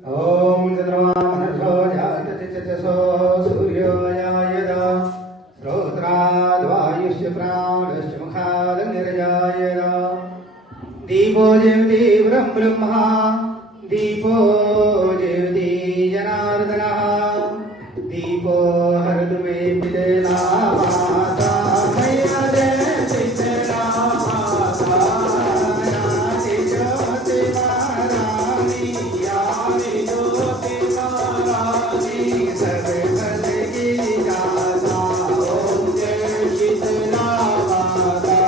ॐ चन्द्रमा मनसो जाततिचसो सूर्योऽयायदा श्रोत्राद्वायुष्य प्राणश्च मुखादग्निर्जायदा दीपो ज्योति ब्रह्मा दीपो ज्योति जनार्दनः दीपो हरतु मे पितृनामाता मया चितनामाता नाति ज्योति महारानी यानि ज्योति महारानी सर्वफल की दाता ओम जय शीतलामाता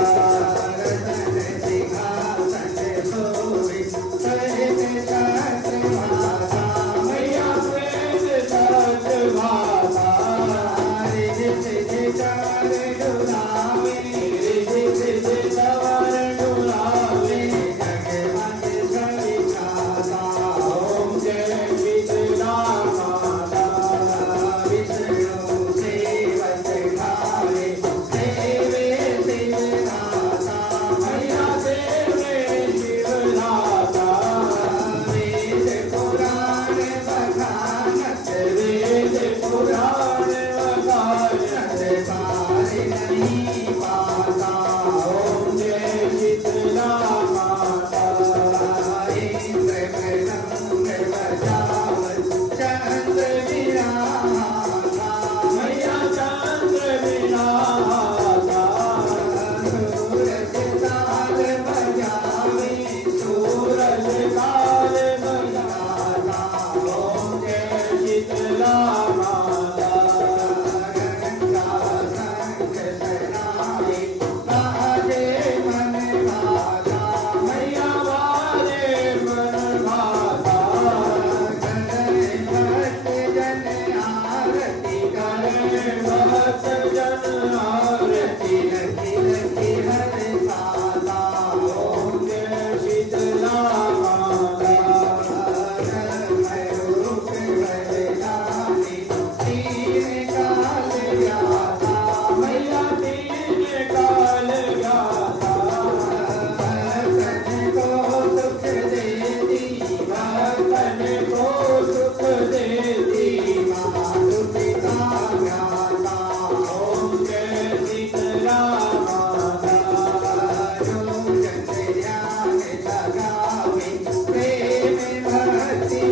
रतन सिंहासन सोई सहित सहस्र माता मैया श्वेत सहस्र माता ऋषि चार डुलावे ऋषि सवर डुलावे जगमग छवि छाता ओम जय शीतला माता विष्णु सेवत खावे सेवे शिवनाथा मैया सेवे शिवनाथा वेद पुराण बखानत वेद पुराण बखानत पार नहीं पाता ओम जय शीतला माता इंद्र प्रसंग बजावत चंद्र विराता मैया चंद्र विराता सूरज ताल बजावे सूरज ताल बजाता ओम जय शीतला माता गंगा संग सराय बाजे मन भाता मैया बाजे मन भाता करे भक्त जन आरती करे भक्त जन आरती रखी रखी हर पाता ओम जय शीतला माता मैं रूप बदलानी तीन काल ज्ञाता मैया तीन काल ज्ञाता भक्तन को सुख देती भक्तन को सुख देती मातु पिता ज्ञाता ओम जय शीतला माता जो जन ध्यान लगावे प्रेम भक्ति